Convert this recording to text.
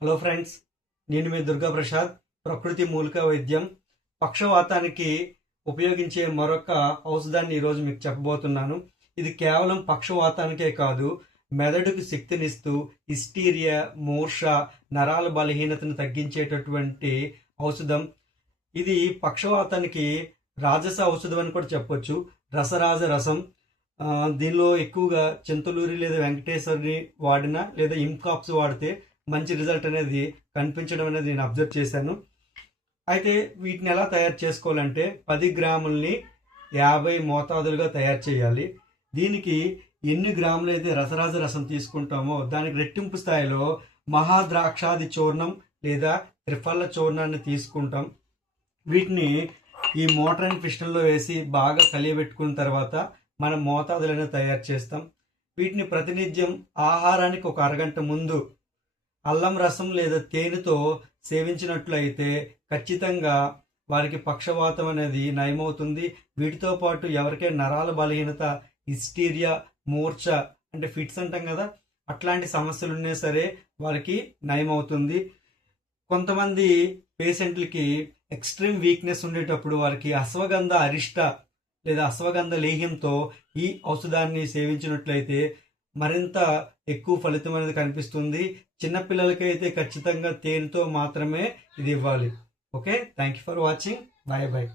Hello friends, నేను మీ దుర్గా ప్రసాద్. ప్రకృతి మూలిక వైద్యం పక్షవాతానికి ఉపయోగించే మరొక ఔషధాన్ని ఈరోజు మీకు చెప్పబోతున్నాను. ఇది కేవలం పక్షవాతానికే కాదు, మెదడుకు శక్తినిస్తూ హిస్టీరియా, మూర్ఛ, నరాల బలహీనతను తగ్గించేటటువంటి ఔషధం. ఇది పక్షవాతానికి రాజస ఔషధం అని కూడా చెప్పొచ్చు. రసరాజ రసం. దీనిలో ఎక్కువగా చింతలూరి లేదా వెంకటేశ్వరిని వాడినా లేదా ఇంకాప్స్ వాడితే మంచి రిజల్ట్ అనేది కనిపించడం అనేది నేను అబ్జర్వ్ చేశాను. అయితే వీటిని ఎలా తయారు చేసుకోవాలంటే 10 గ్రాములని 50 మోతాదులుగా తయారు చేయాలి. దీనికి ఎన్ని గ్రాములు అయితే రసరాజ రసం తీసుకుంటామో దానికి రెట్టింపు స్థాయిలో మహాద్రాక్షాది చూర్ణం లేదా త్రిఫల చూర్ణాన్ని తీసుకుంటాం. వీటిని ఈ మోటర్ అండ్ పిస్టన్లో వేసి బాగా కలియబెట్టుకున్న తర్వాత మనం మోతాదులను తయారు చేస్తాం. వీటిని ప్రతినిత్యం ఆహారానికి ఒక అరగంట ముందు అల్లం రసం లేదా తేనెతో సేవించినట్లయితే ఖచ్చితంగా వారికి పక్షవాతం అనేది నయమవుతుంది. వీటితో పాటు ఎవరికైనా నరాల బలహీనత, హిస్టీరియా, మూర్ఛ అంటే ఫిట్స్ అంటాం కదా, అట్లాంటి సమస్యలు ఉన్నా సరే వారికి నయమవుతుంది. కొంతమంది పేషెంట్లకి ఎక్స్ట్రీమ్ వీక్నెస్ ఉండేటప్పుడు వారికి అశ్వగంధ అరిష్ట లేదా అశ్వగంధ లేహ్యంతో ఈ ఔషధాన్ని సేవించినట్లయితే మరింత ఎక్కువ ఫలితం అనేది కనిపిస్తుంది. చిన్నపిల్లలకైతే ఖచ్చితంగా తేనెతో మాత్రమే ఇది ఇవ్వాలి. Okay, thank you for watching. Bye bye.